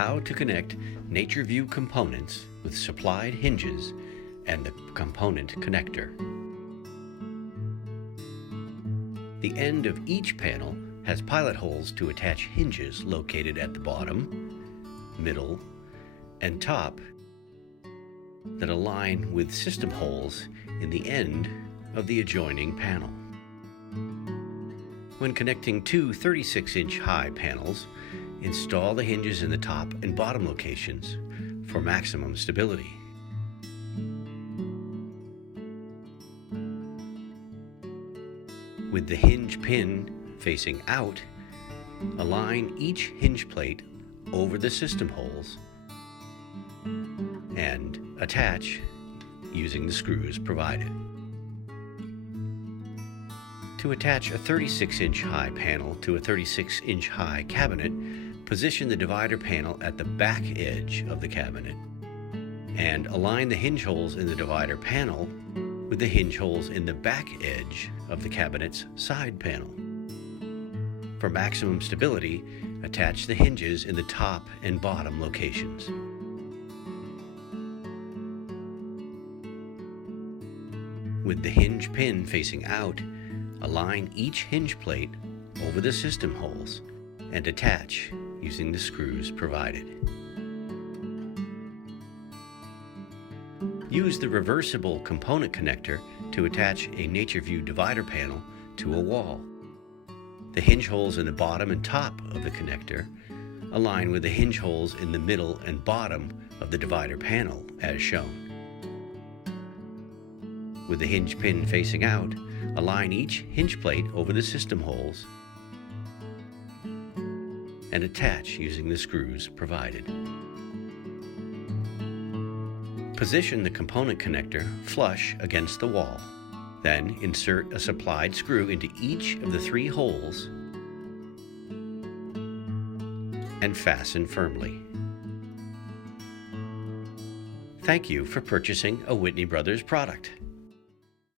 how to connect NatureView components with supplied hinges and the component connector. The end of each panel has pilot holes to attach hinges located at the bottom, middle, and top that align with system holes in the end of the adjoining panel. When connecting two 36-inch high panels, install the hinges in the top and bottom locations for maximum stability. With the hinge pin facing out, align each hinge plate over the system holes and attach using the screws provided. To attach a 36-inch high panel to a 36-inch high cabinet, position the divider panel at the back edge of the cabinet and align the hinge holes in the divider panel with the hinge holes in the back edge of the cabinet's side panel. For maximum stability, attach the hinges in the top and bottom locations. With the hinge pin facing out, align each hinge plate over the system holes and attach using the screws provided. Use the reversible component connector to attach a NatureView divider panel to a wall. The hinge holes in the bottom and top of the connector align with the hinge holes in the middle and bottom of the divider panel as shown. With the hinge pin facing out, align each hinge plate over the system holes and attach using the screws provided. Position the component connector flush against the wall. Then insert a supplied screw into each of the 3 holes and fasten firmly. Thank you for purchasing a Whitney Brothers product.